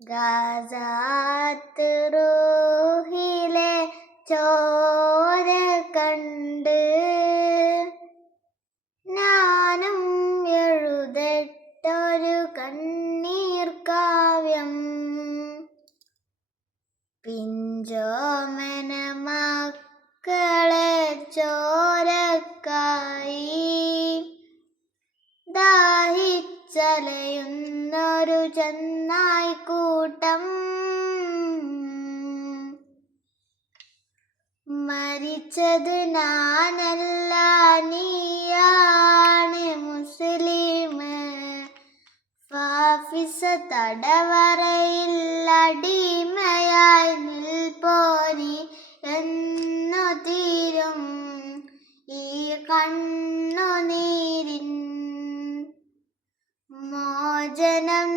ഗാസാത്ത് റൂഹിലെ ചോര കണ്ട് ഞാനും എഴുതട്ടൊരു കണ്ണീർ കാവ്യം. പിഞ്ചോമന മക്കളെ ചോരക്കായി ദാഹിച്ചലയുന്നൊരു ചെന്നായ്ക്കൂട്ടം. മരിച്ചത് ഞാനല്ല, നീയാണ് മുസ്ലിം. ഫാഫിസ തടവറയിൽ അടിമയായി നിൽപ്പോനി എന്നു തീരും ഈ കണ്ണുനീരിൻ മോചനം